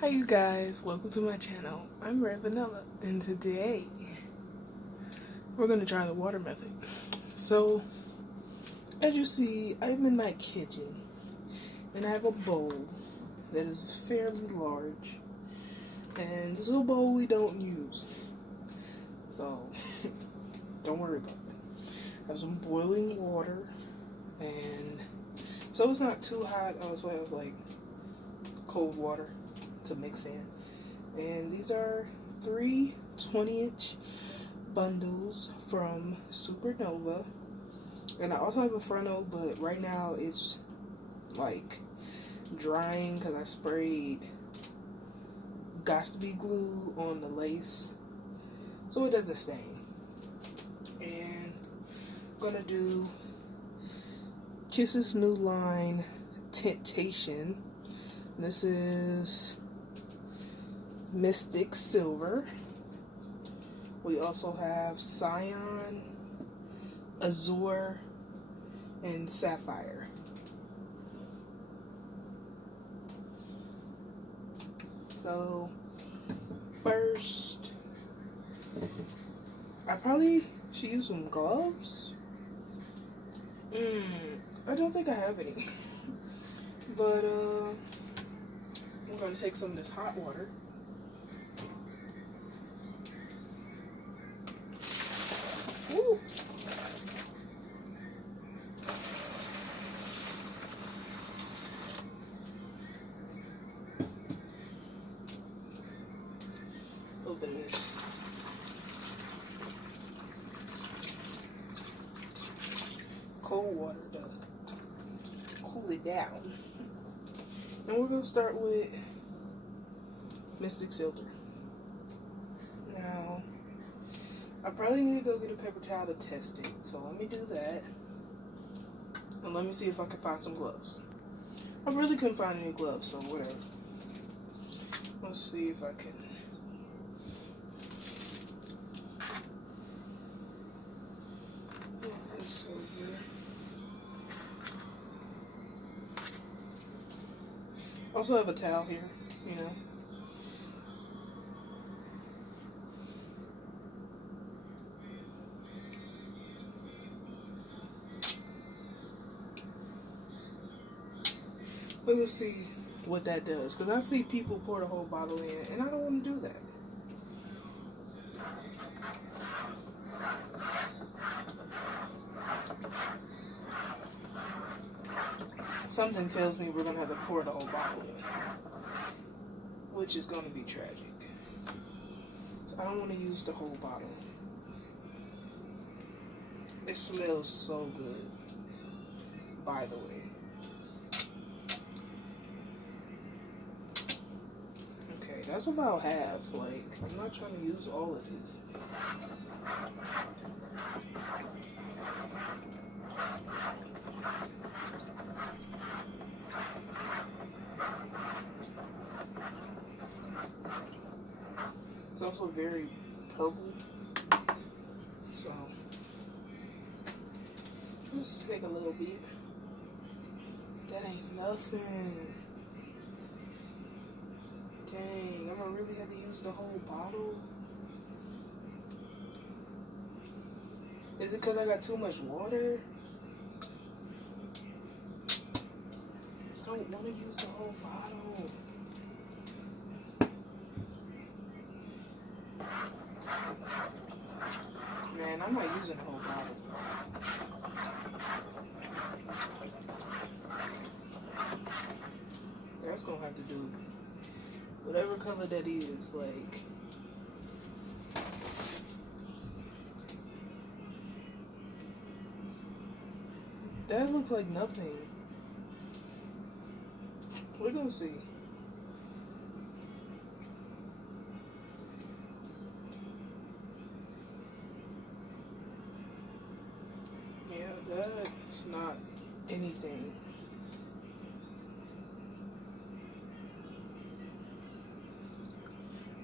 Hi you guys, welcome to my channel. I'm Redvanilla and today we're going to try the water method. So as you see, I'm in my kitchen and I have a bowl that is fairly large, and this little bowl we don't use, so don't worry about it. I have some boiling water, and so it's not too hot. I also have like cold water to mix in, and these are 3 20-inch bundles from SuperNova, and I also have a Frontal, but right now it's like drying because I sprayed Got to Be glue on the lace so it doesn't stain. And I'm gonna do Kiss's new line tintation. This is Mystic Silver. We also have Cyan, Azure, and Sapphire. So first, I probably should use some gloves. I don't think I have any. But we're going to take some of this hot water. Woo. A little bit of this cold water to cool it down. And we're going to start with Mystic Silver. Now, I probably need to go get a paper towel to test it, so let me do that. And let me see if I can find some gloves. I really couldn't find any gloves, so whatever. Let's see if I can. Get this over. Also have a towel here, you know. We will see what that does, because I see people pour the whole bottle in, and I don't want to do that. Something tells me we're going to have to pour the whole bottle in, which is going to be tragic. So I don't want to use the whole bottle. It smells so good, by the way. Okay, that's about half. Like, I'm not trying to use all of this. It's also very purple, so let's take a little bit. That ain't nothing. Dang, I'm gonna really have to use the whole bottle? Is it because I got too much water? I don't want to use the whole bottle. Man, I'm not using the whole bottle. That's gonna have to do whatever color that is, like. That looks like nothing. We're gonna see. Yeah, that's not anything.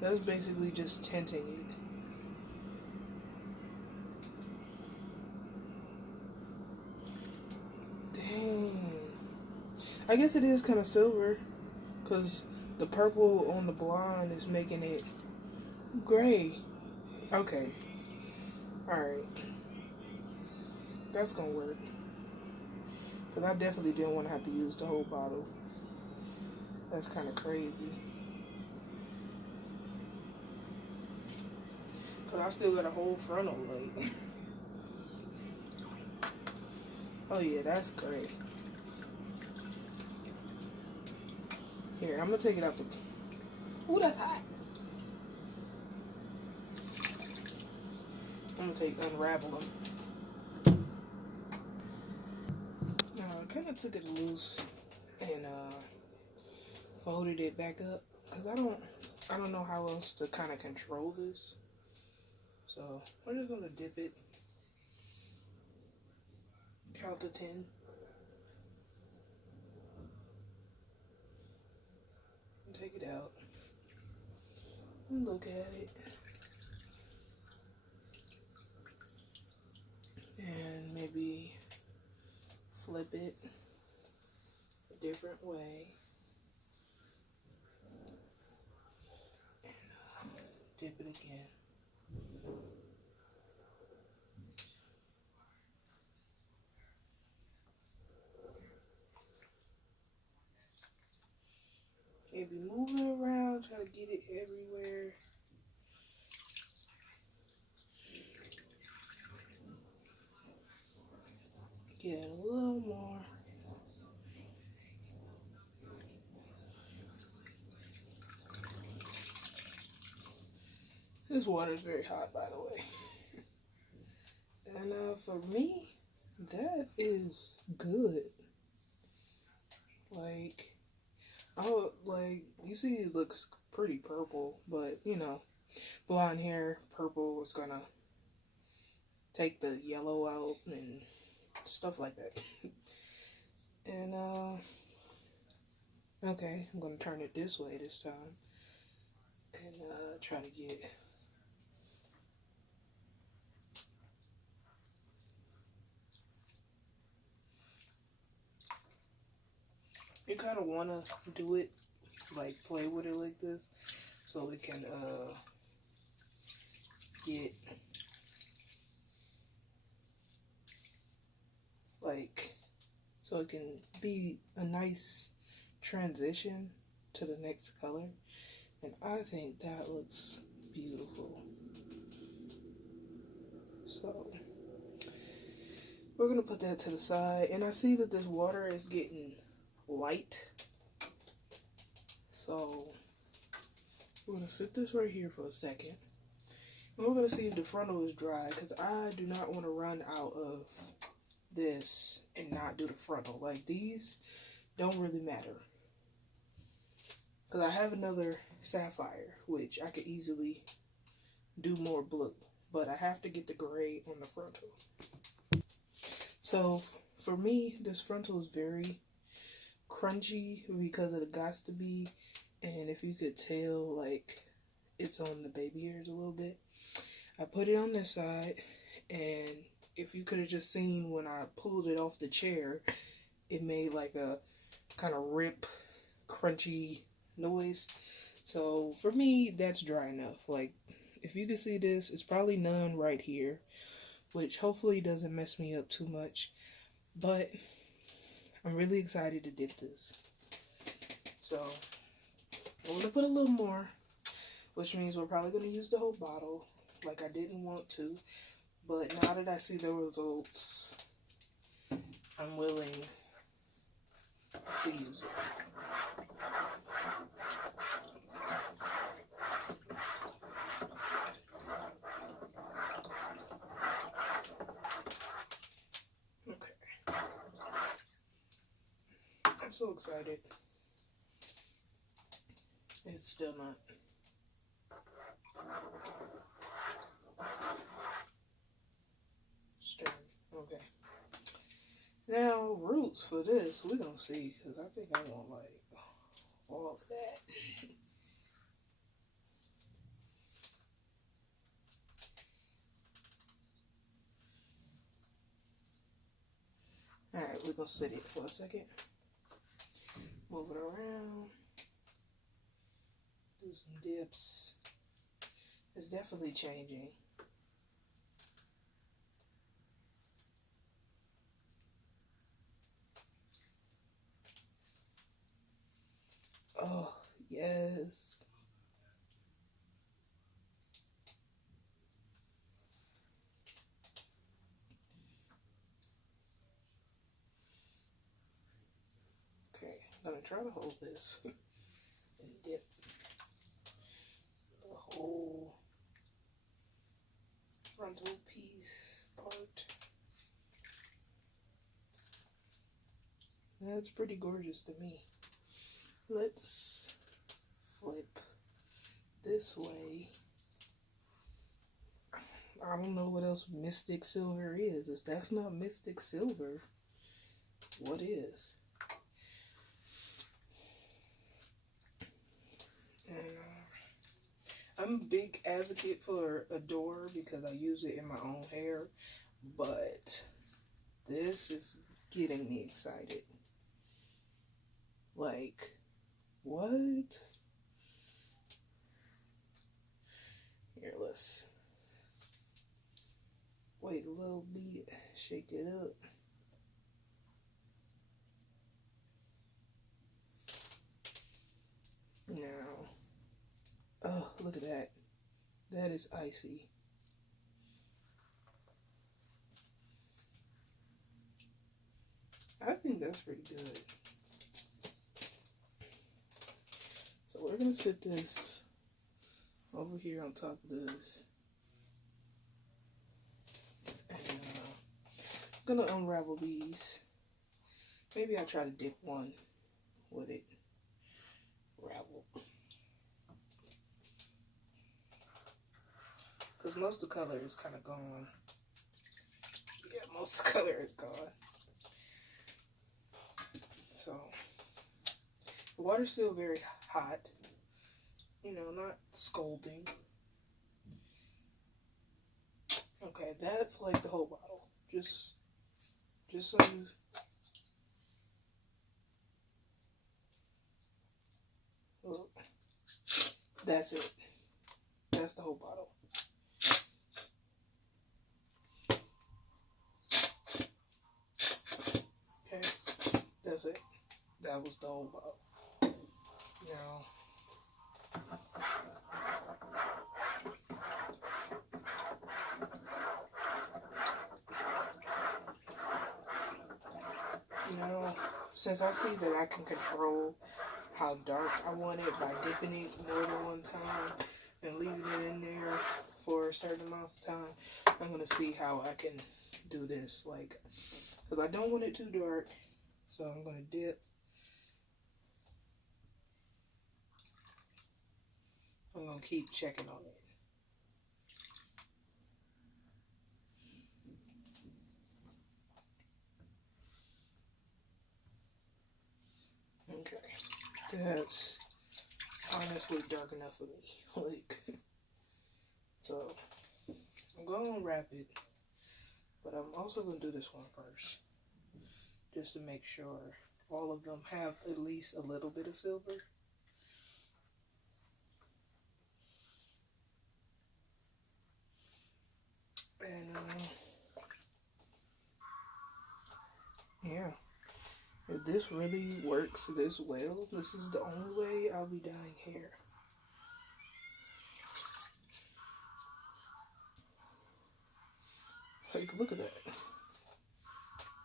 That's basically just tinting it. Dang. I guess it is kind of silver, because the purple on the blonde is making it gray. Okay. Alright. That's gonna work. Because I definitely didn't want to have to use the whole bottle. That's kind of crazy. Because I still got a whole frontal, like. Oh yeah, that's great. Here, I'm going to take it out the... Ooh, that's hot. I'm going to unravel them. Now, I kind of took it loose and folded it back up. Because I don't know how else to kind of control this. So, we're just going to dip it. Count to 10. And take it out. And look at it. And maybe flip it a different way. And dip it again. Maybe move it around, try to get it everywhere. Get a little more. This water is very hot, by the way. And for me, that is good. Like, you see it looks pretty purple, but, you know, blonde hair, purple is gonna take the yellow out and stuff like that. And, okay, I'm gonna turn it this way this time. And, try to get... You kind of want to do it, like, play with it like this, so it can, get, like, so it can be a nice transition to the next color. And I think that looks beautiful. So, we're going to put that to the side. And I see that this water is getting light. So, we're going to sit this right here for a second. And we're going to see if the frontal is dry. Because I do not want to run out of this and not do the frontal. Like, these don't really matter. Because I have another sapphire, which I could easily do more blue. But I have to get the gray on the frontal. So, for me, this frontal is very crunchy because it got to be. And if you could tell, like, it's on the baby hairs a little bit. I put it on this side. And if you could have just seen when I pulled it off the chair, it made like a kind of rip, crunchy noise. So for me, that's dry enough. Like, if you can see this, it's probably none right here, which hopefully doesn't mess me up too much. But I'm really excited to dip this. So I'm gonna put a little more, which means we're probably gonna use the whole bottle, like I didn't want to. But now that I see the results, I'm willing to use it. Okay. I'm so excited. It's still not. Stirring. Okay. Now, roots for this, we're going to see, because I think I want, like, all of that. Alright, we're going to sit it for a second. Move it around. do some dips. It's definitely changing. Oh, yes. Okay, I'm gonna try to hold this and dip the whole frontal piece part. That's pretty gorgeous to me. Let's flip this way. I don't know what else Mystic Silver is. If that's not Mystic Silver, what is? And I'm a big advocate for Adore because I use it in my own hair, but this is getting me excited. Like, what? Here, let's wait a little bit, shake it up. Now, oh, look at that. That is Icey. I think that's pretty good. So we're gonna sit this over here on top of this. And I'm gonna unravel these. Maybe I'll try to dip one with it raveled. Because most of the color is kind of gone. Yeah, most of the color is gone. So, the water's still very hot. You know, not scalding. Okay, that's like the whole bottle. Just so you... Look. That's it. That's the whole bottle. Okay, that's it. That was the whole bottle. Now, since I see that I can control how dark I want it by dipping it more than one time and leaving it in there for a certain amount of time, I'm going to see how I can do this. Like, because I don't want it too dark, so I'm going to dip. I'm going to keep checking on it. Okay, that's honestly dark enough for me. Like, so I'm going to wrap it, but I'm also going to do this one first, just to make sure all of them have at least a little bit of silver. And yeah, if this really works this well, this is the only way I'll be dyeing hair. Like, look at that.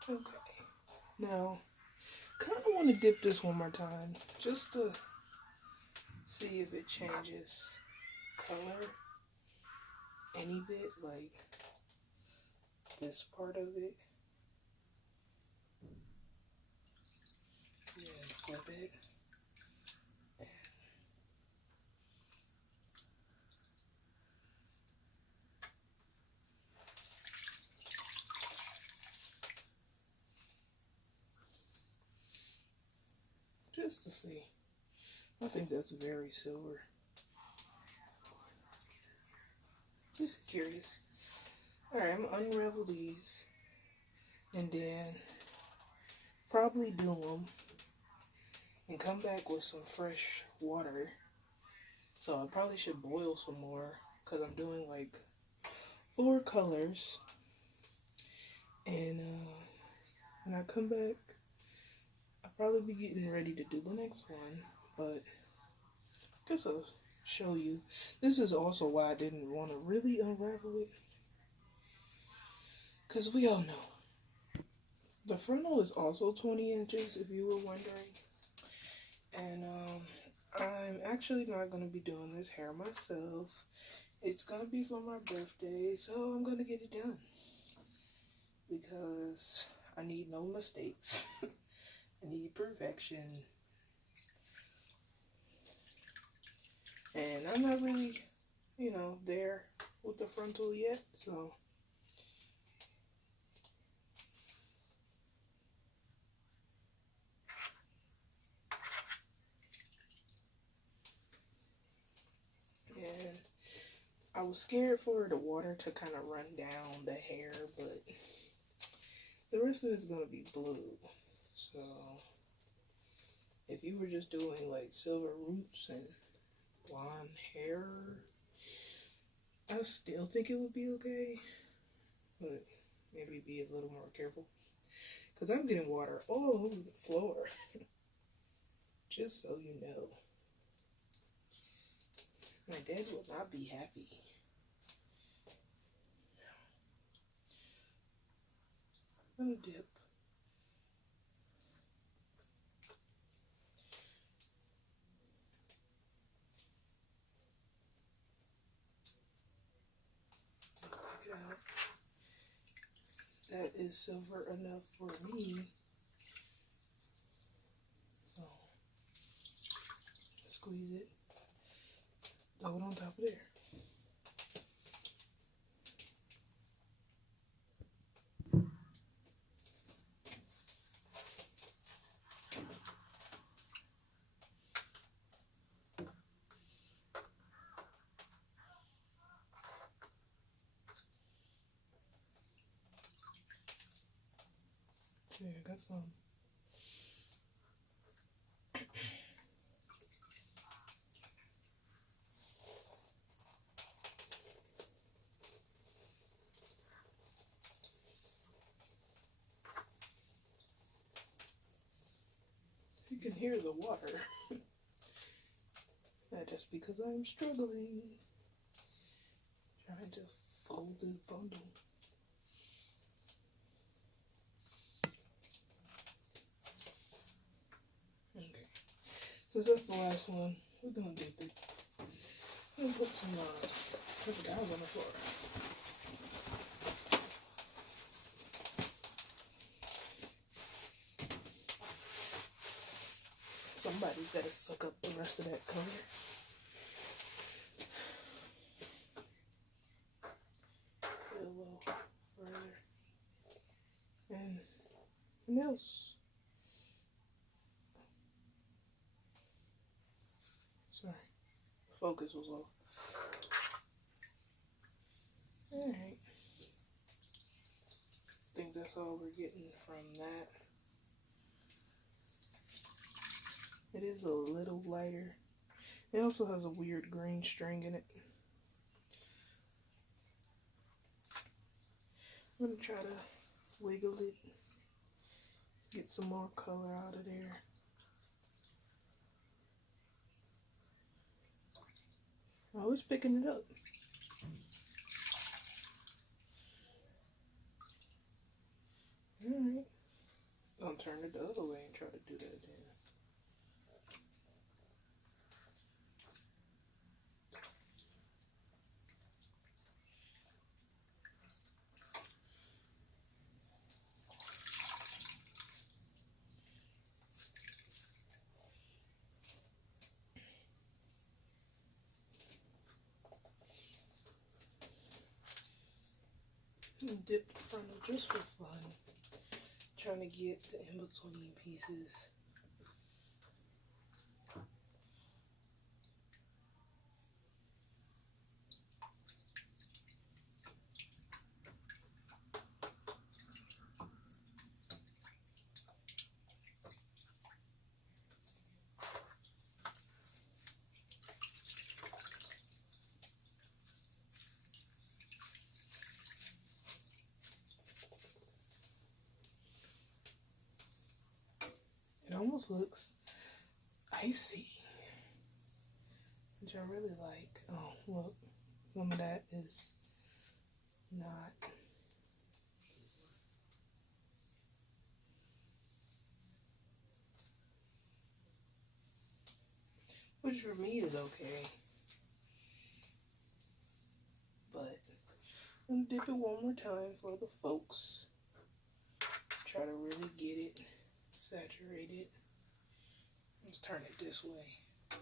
Okay, now kind of want to dip this one more time just to see if it changes color any bit, like this part of it. Yeah, flip it. Just to see. I think that's very silver. Just curious. Alright, I'm gonna unravel these and then probably do them and come back with some fresh water So I probably should boil some more because I'm doing like 4 colors. And when I come back, I'll probably be getting ready to do the next one. But I guess I'll show you. This is also why I didn't want to really unravel it. Because we all know. The frontal is also 20 inches, if you were wondering. And I'm actually not going to be doing this hair myself. It's going to be for my birthday, so I'm going to get it done. Because I need no mistakes. I need perfection. And I'm not really, you know, there with the frontal yet, so. And I was scared for the water to kind of run down the hair, but the rest of it's going to be blue. So if you were just doing like silver roots and blonde hair, I still think it would be okay, but maybe be a little more careful because I'm getting water all over the floor. Just so you know, my dad will not be happy. I'm gonna dip. Take it out. That is silver enough for me. So squeeze it. Throw it on top of there. Yeah, I got some. You can hear the water. That's because I'm struggling. Trying to fold the bundle. Okay. Since that's the last one, we're gonna dip it. I'm gonna put some paper towels on the floor. Somebody's gotta suck up the rest of that color. A little further. And else. Sorry, focus was off. Alright. I think that's all we're getting from that. It is a little lighter. It also has a weird green string in it. I'm going to try to wiggle it. Get some more color out of there. Oh, it's picking it up. Alright. I'll turn it the other way and try to do that again. Dip the frontal just for fun. Trying to get the in-between pieces. almost looks icy, which I really like. Oh, look, some of that is not. Which for me is okay. But I'm gonna dip it one more time for the folks. Try to really get it saturated. Let's turn it this way.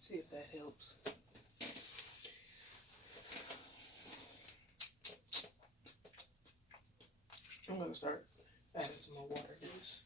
See if that helps. I'm gonna start adding some more water to this.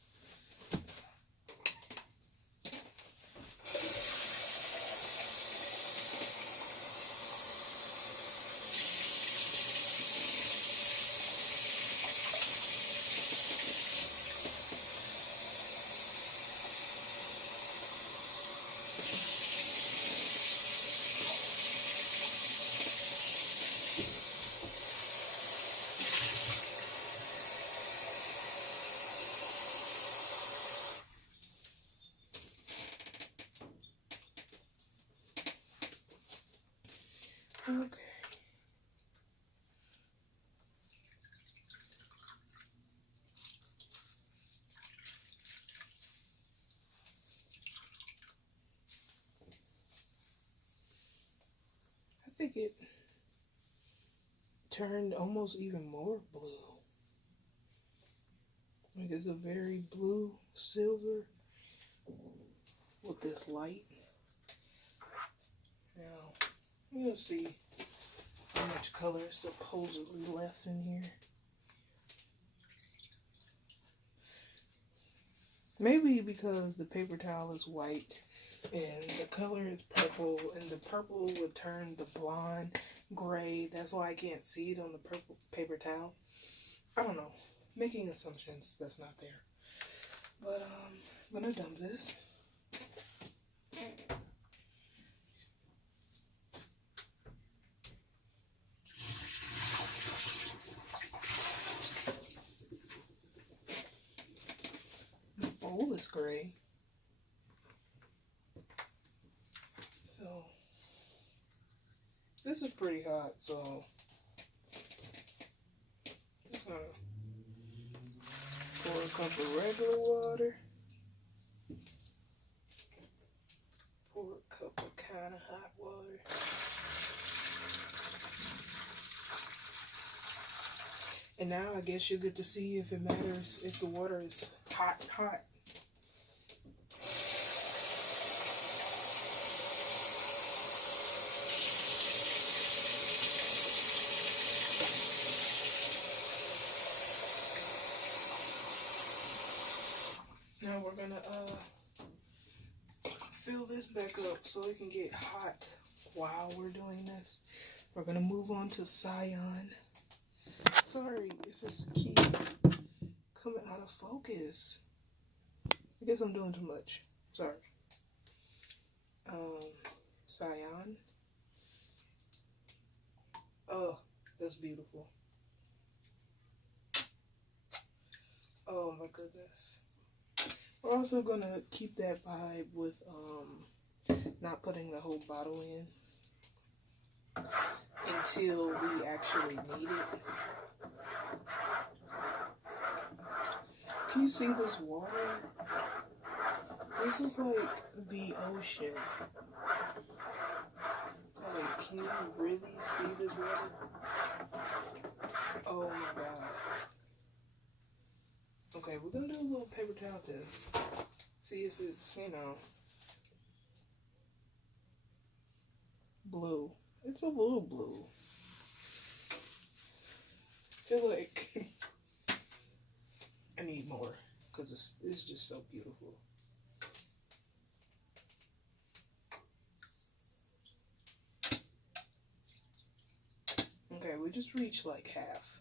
Okay. I think it turned almost even more blue. Like it's a very blue silver with this light. Now, I'm gonna see how much color is supposedly left in here. Maybe because the paper towel is white and the color is purple, and the purple would turn the blonde gray. That's why I can't see it on the purple paper towel. I don't know. Making assumptions that's not there. But I'm gonna dump this. The bowl is gray. So this is pretty hot, so just gonna pour a cup of regular water. Pour a cup of kind of hot water. And now I guess you get to see if it matters if the water is hot. Now we're gonna fill this back up so it can get hot while we're doing this. We're gonna move on to Cyan. Sorry if it's keep coming out of focus. I guess I'm doing too much. Sorry. Cyan. Oh, that's beautiful. Oh my goodness. We're also gonna keep that vibe with not putting the whole bottle in until we actually need it. Can you see this water? This is like the ocean. Like, can you really see this water? Oh my god. Okay, we're gonna do a little paper towel test. See if it's, you know, blue. It's a little blue. I feel like I need more because it's just so beautiful. Okay, we just reached like half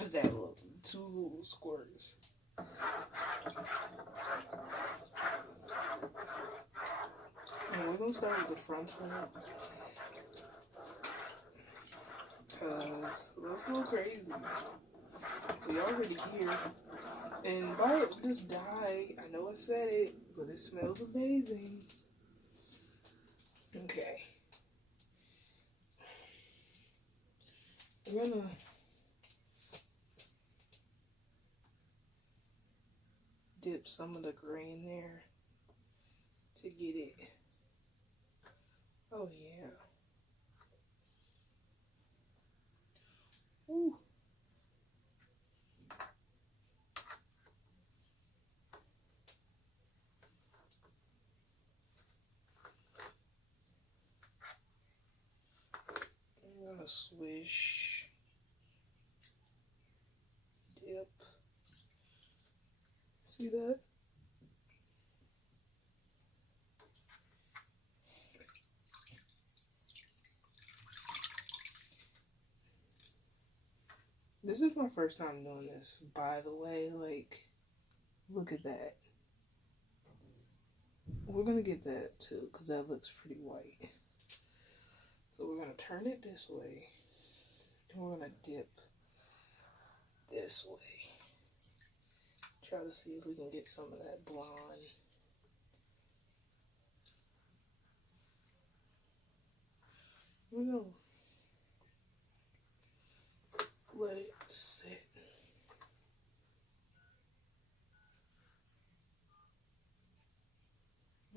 of that little, 2 little squirts. And we're gonna start with the frontal, because let's go crazy. We already here. And buy this dye. I know I said it, but it smells amazing. Okay. We're gonna dip some of the gray in there to get it. Oh yeah. Ooh. I'm gonna swish, dip. See that? This is my first time doing this, by the way. Like, look at that. We're gonna get that too, because that looks pretty white. So we're gonna turn it this way, and we're gonna dip this way. Try to see if we can get some of that blonde. We're gonna let it sit.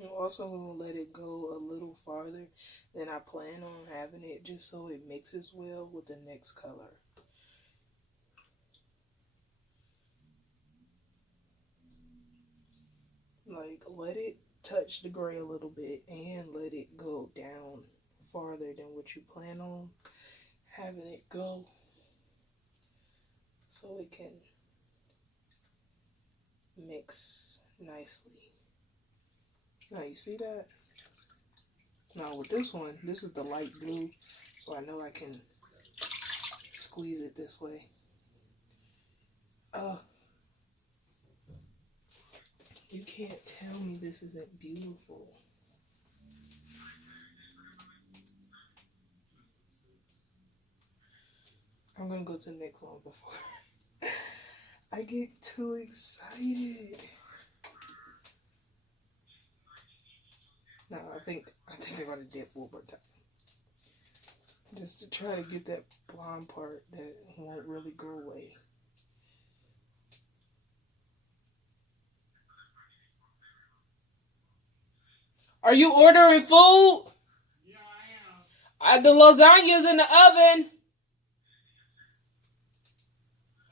I'm also gonna let it go a little farther than I plan on having it, just so it mixes well with the next color. Like, let it touch the gray a little bit and let it go down farther than what you plan on having it go, so it can mix nicely. Now you see that? Now with this one, this is the light blue, so I know I can squeeze it this way. You can't tell me this isn't beautiful. I'm gonna go to the next one before I get too excited. No, I think they're gonna dip one more time, just to try to get that blonde part that won't really go away. Are you ordering food? Yeah, I am. The lasagna's in the oven.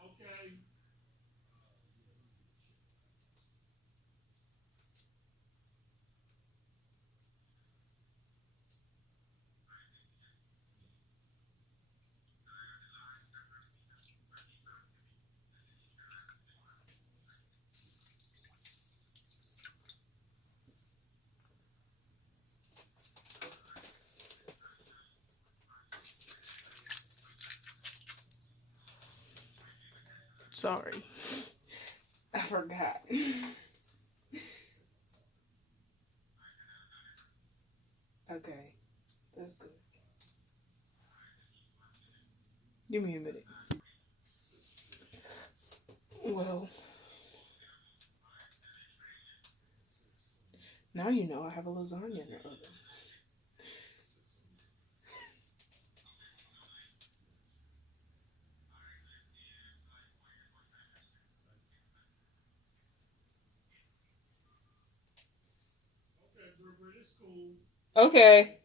Okay. Sorry. I forgot. Okay. That's good. Give me a minute. Well, now you know I have a lasagna in the oven. Okay.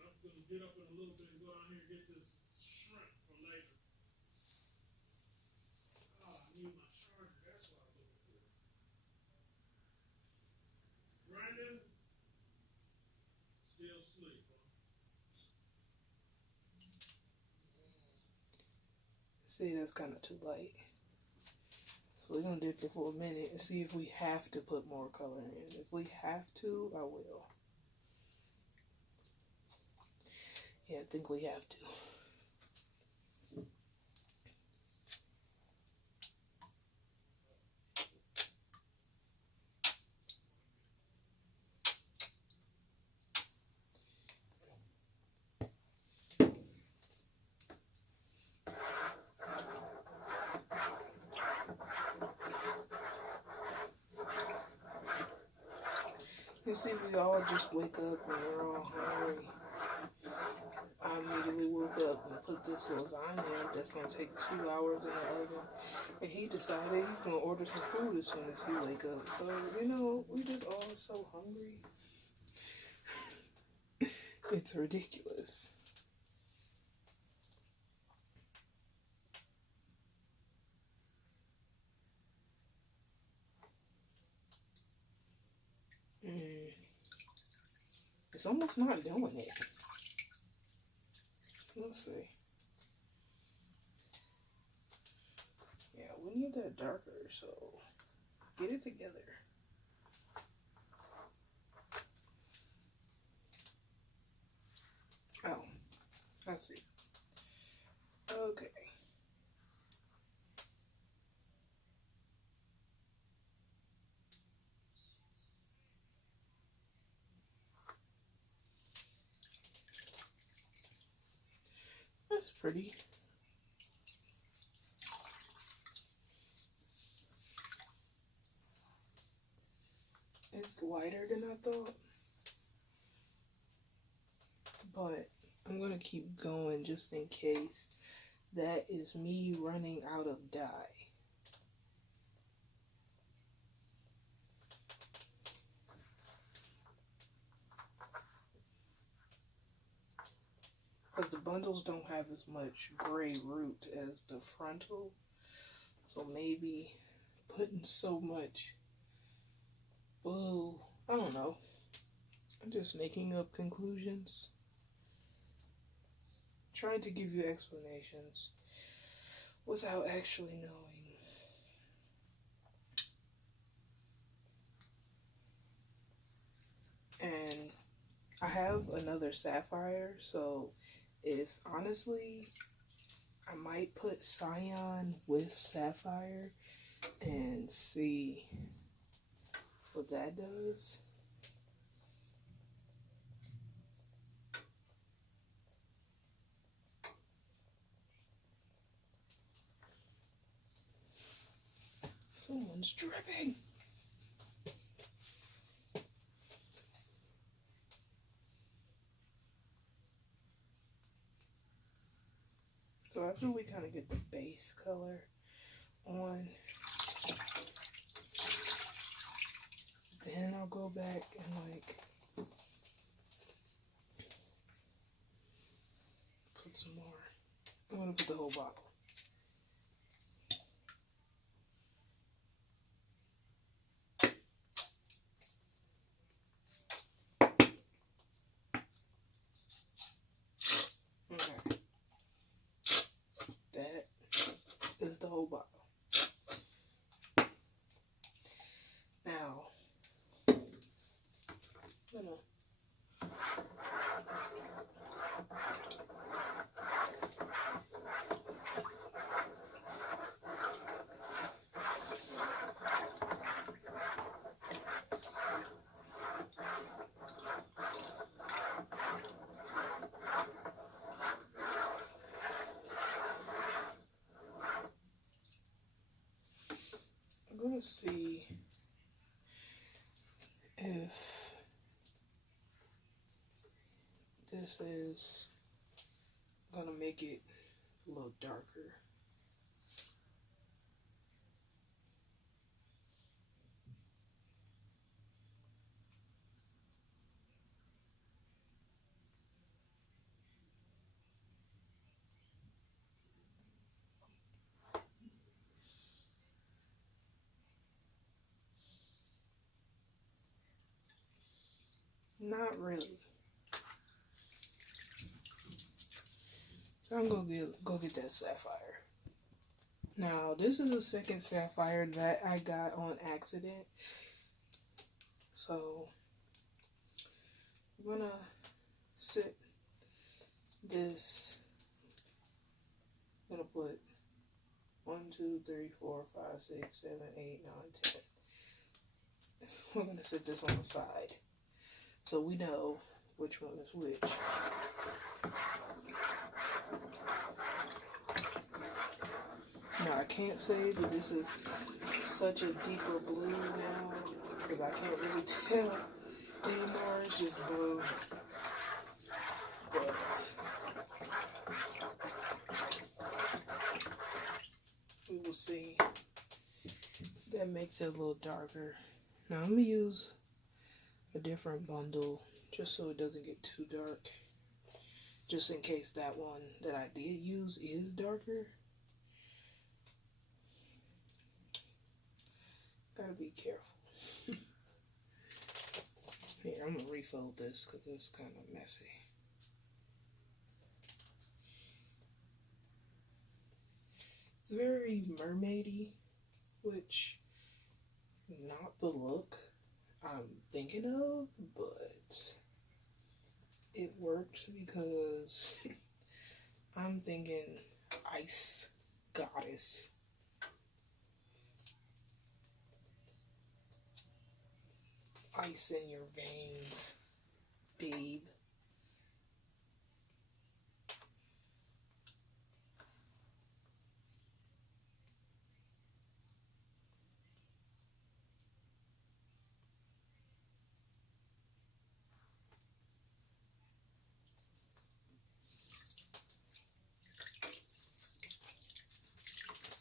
I'm gonna get up in a little bit and go down here and get this shrimp for later. Oh, I need my charger. That's what I'm looking for. Brandon, still asleep, huh? See, that's kind of too light. So we're gonna dip it for a minute and see if we have to put more color in. If we have to, I will. Yeah, I think we have to. You see, we all just wake up and we're all hungry. I immediately woke up and put this lasagna that's going to take 2 hours in the oven. And he decided he's going to order some food as soon as he wake up. So, you know, we just all so hungry. It's ridiculous. It's almost not doing it. Let's see. Yeah, we need that darker, so get it together. Oh, I see. Okay. That's pretty. It's lighter than I thought. But I'm going to keep going just in case. That is me running out of dye. Because the bundles don't have as much gray root as the frontal. So maybe putting so much blue, I don't know. I'm just making up conclusions. Trying to give you explanations without actually knowing. And I have another sapphire, so if honestly, I might put cyan with sapphire and see what that does. Someone's dripping. So after we kind of get the base color on, then I'll go back and like put some more. I'm gonna put the whole bottle. Okay. That is the whole bottle. Now, I'm gonna see if this is gonna make it a little darker. Not really. So I'm gonna go get that sapphire. Now this is the second sapphire that I got on accident. So I'm gonna set this. I'm gonna put 1, 2, 3, 4, 5, 6, 7, 8, 9, 10. We're gonna set this on the side so we know which one is which. Now I can't say that this is such a deeper blue now because I can't really tell anymore. It's just blue. But we will see. That makes it a little darker. Now I'm going to use a different bundle just so it doesn't get too dark. Just in case that one that I did use is darker. Gotta be careful. Here, I'm gonna refold this because it's kind of messy. It's very mermaidy, which not the look I'm thinking of, but it works because I'm thinking ice goddess. Ice in your veins, babe.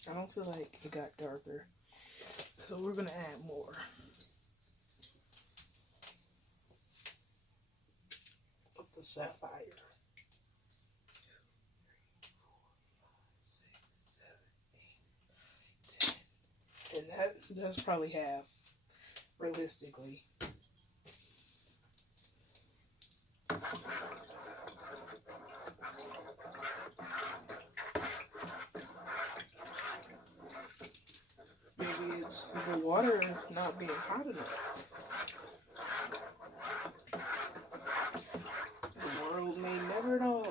I don't feel like it got darker, so we're gonna add more. Of the sapphire. 2, 3, 4, 5, 6, 7, 8, 9, 10. And that's probably half, realistically. Maybe it's the water not being hot enough. The world may never know.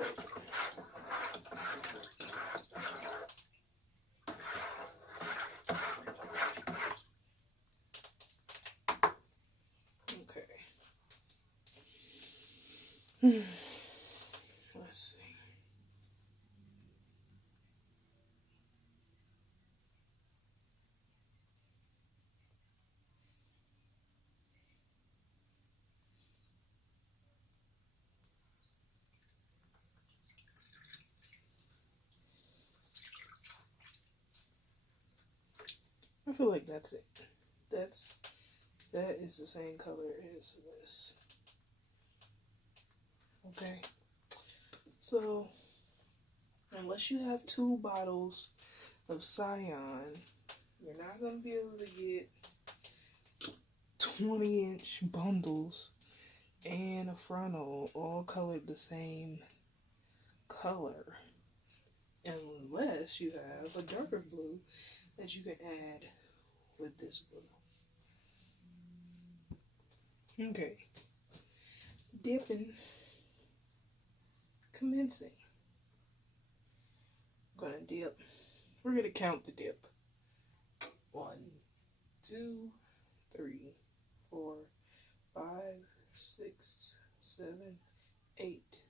Okay. Let's see. I feel like that's it. That is the same color as this. Okay. So, unless you have 2 bottles of Cyan, you're not going to be able to get 20-inch bundles and a frontal all colored the same color. Unless you have a darker blue that you can add with this blue. Okay. Dipping. Commencing. I'm gonna dip. We're gonna count the dip. 1, 2, 3, 4, 5, 6, 7, 8,